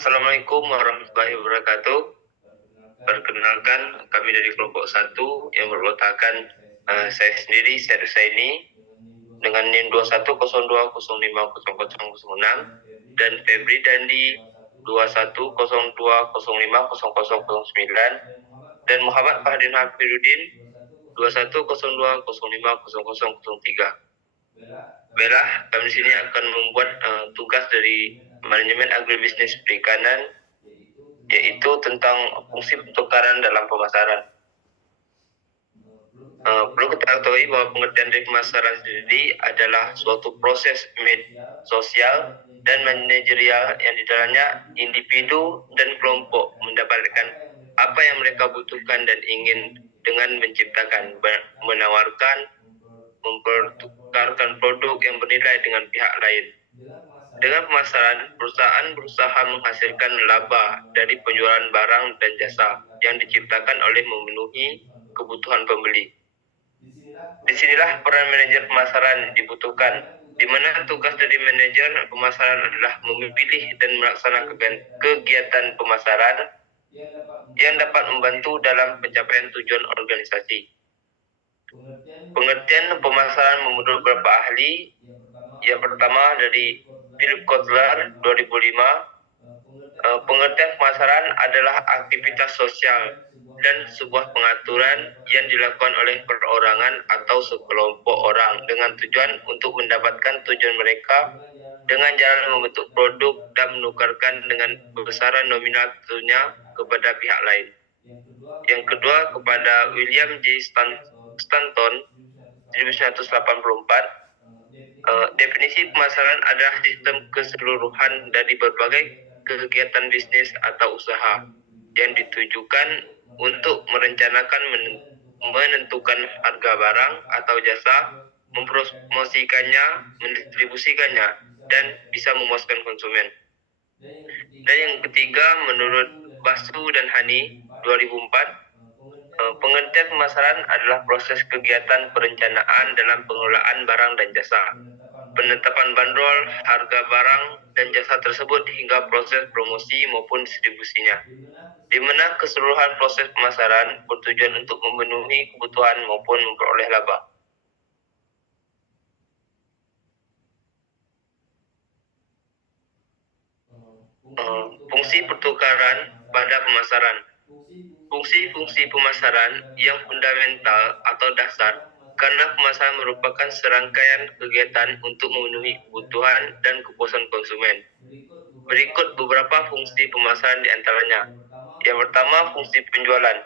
Assalamualaikum warahmatullahi wabarakatuh. Perkenalkan, kami dari kelompok 1 yang beranggotakan saya sendiri, Syed Husaini, dengan NIM 2102050006 dan Febri Dandi 2102050009 dan Muhammad Fahdin Hafidudin 2102050003. Baiklah, kami di sini akan membuat tugas dari manajemen agribisnis perikanan, yaitu tentang fungsi pertukaran dalam pemasaran. Perlu kita ketahui bahwa pengertian dari pemasaran sendiri adalah suatu proses sosial dan manajerial yang di dalamnya individu dan kelompok mendapatkan apa yang mereka butuhkan dan ingin dengan menciptakan, menawarkan, mempertukarkan produk yang bernilai dengan pihak lain. Dengan pemasaran, perusahaan berusaha menghasilkan laba dari penjualan barang dan jasa yang diciptakan oleh memenuhi kebutuhan pembeli. Disinilah peran manajer pemasaran dibutuhkan, di mana tugas dari manajer pemasaran adalah memilih dan melaksanakan kegiatan pemasaran yang dapat membantu dalam pencapaian tujuan organisasi. Pengertian pemasaran menurut beberapa ahli. Yang pertama dari Philip Kotler 2005, pengertian pemasaran adalah aktivitas sosial dan sebuah pengaturan yang dilakukan oleh perorangan atau sekelompok orang dengan tujuan untuk mendapatkan tujuan mereka dengan jalan membentuk produk dan menukarkan dengan besaran nominal tentunya kepada pihak lain. Yang kedua, kepada William J. Stanton 1984, definisi pemasaran adalah sistem keseluruhan dari berbagai kegiatan bisnis atau usaha yang ditujukan untuk merencanakan, menentukan harga barang atau jasa, mempromosikannya, mendistribusikannya, dan bisa memuaskan konsumen. Dan yang ketiga, menurut Basu dan Hani 2004, pengertian pemasaran adalah proses kegiatan perencanaan dalam pengelolaan barang dan jasa, penetapan bandrol, harga barang dan jasa tersebut hingga proses promosi maupun distribusinya, di mana keseluruhan proses pemasaran bertujuan untuk memenuhi kebutuhan maupun memperoleh laba. Fungsi pertukaran pada pemasaran. Fungsi-fungsi pemasaran yang fundamental atau dasar, karena pemasaran merupakan serangkaian kegiatan untuk memenuhi kebutuhan dan kepuasan konsumen. Berikut beberapa fungsi pemasaran di antaranya. Yang pertama, fungsi penjualan.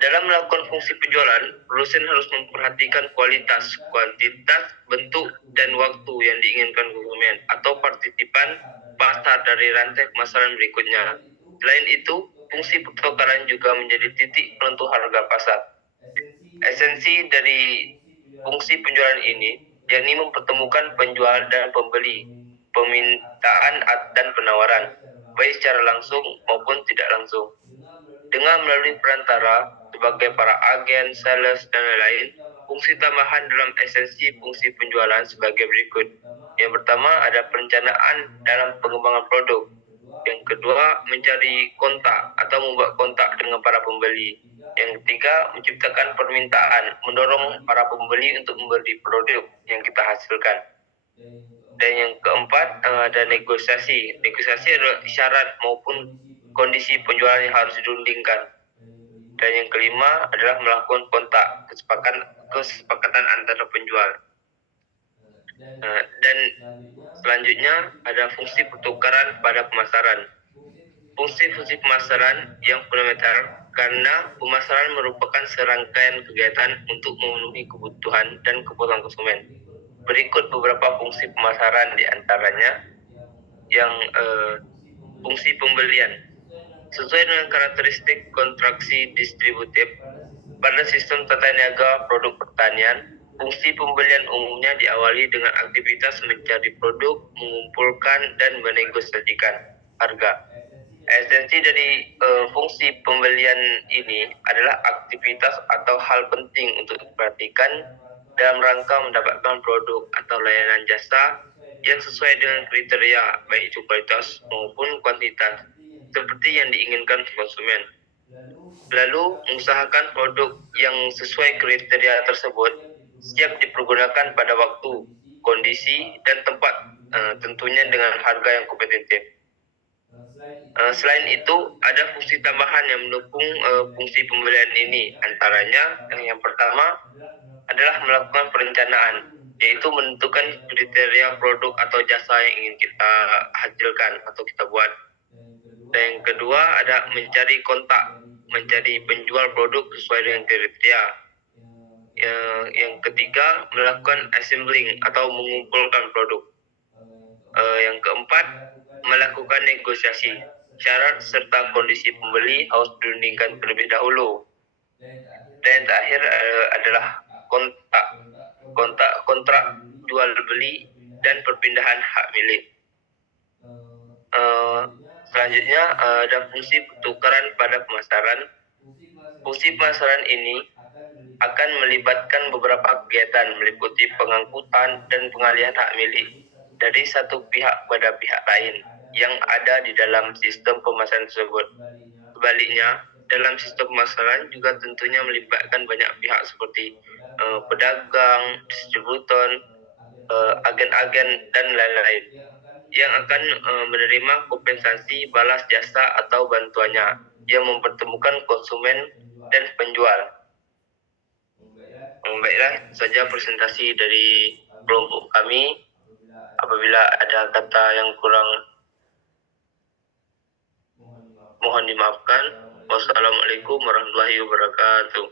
Dalam melakukan fungsi penjualan, produsen harus memperhatikan kualitas, kuantitas, bentuk, dan waktu yang diinginkan konsumen atau partisipan pasar dari rantai pemasaran berikutnya. Selain itu, fungsi pertukaran juga menjadi titik penentu harga pasar. Esensi dari fungsi penjualan ini yakni mempertemukan penjual dan pembeli, permintaan dan penawaran, baik secara langsung maupun tidak langsung. Dengan melalui perantara sebagai para agen, sales, dan lain-lain, fungsi tambahan dalam esensi fungsi penjualan sebagai berikut. Yang pertama ada perencanaan dalam pengembangan produk. Yang kedua, mencari kontak atau membuat kontak dengan para pembeli. Yang ketiga, menciptakan permintaan, mendorong para pembeli untuk membeli produk yang kita hasilkan. Dan yang keempat, ada negosiasi. Negosiasi adalah syarat maupun kondisi penjualan yang harus dirundingkan. Dan yang kelima adalah melakukan kontak, kesepakatan antara penjual. Dan selanjutnya ada fungsi pertukaran pada pemasaran. Fungsi-fungsi pemasaran yang fundamental, karena pemasaran merupakan serangkaian kegiatan untuk memenuhi kebutuhan dan kebutuhan konsumen. Berikut beberapa fungsi pemasaran di antaranya. Yang fungsi pembelian. Sesuai dengan karakteristik kontraksi distributif pada sistem tata niaga produk pertanian, fungsi pembelian umumnya diawali dengan aktivitas mencari produk, mengumpulkan, dan menegosiasikan harga. Esensi dari fungsi pembelian ini adalah aktivitas atau hal penting untuk diperhatikan dalam rangka mendapatkan produk atau layanan jasa yang sesuai dengan kriteria, baik itu kualitas maupun kuantitas, seperti yang diinginkan konsumen. Lalu, mengusahakan produk yang sesuai kriteria tersebut siap dipergunakan pada waktu, kondisi, dan tempat, tentunya dengan harga yang kompetitif. Selain itu, ada fungsi tambahan yang mendukung fungsi pembelian ini. Antaranya, yang pertama adalah melakukan perencanaan, yaitu menentukan kriteria produk atau jasa yang ingin kita hasilkan atau kita buat. Dan yang kedua ada mencari kontak, mencari penjual produk sesuai dengan kriteria. Yang ketiga, melakukan assembling atau mengumpulkan produk. Yang keempat, melakukan negosiasi. Syarat serta kondisi pembeli harus dirundingkan terlebih dahulu. Dan yang terakhir adalah kontak, kontrak jual beli dan perpindahan hak milik. Selanjutnya ada fungsi pertukaran pada pemasaran. Fungsi pemasaran ini akan melibatkan beberapa kegiatan meliputi pengangkutan dan pengalihan hak milik dari satu pihak pada pihak lain yang ada di dalam sistem pemasaran tersebut. Sebaliknya, dalam sistem pemasaran juga tentunya melibatkan banyak pihak seperti pedagang, distributor, agen-agen, dan lain-lain yang akan menerima kompensasi balas jasa atau bantuannya yang mempertemukan konsumen dan penjual. Baiklah, itu saja presentasi dari kelompok kami. Apabila ada kata yang kurang, mohon dimaafkan. Wassalamualaikum warahmatullahi wabarakatuh.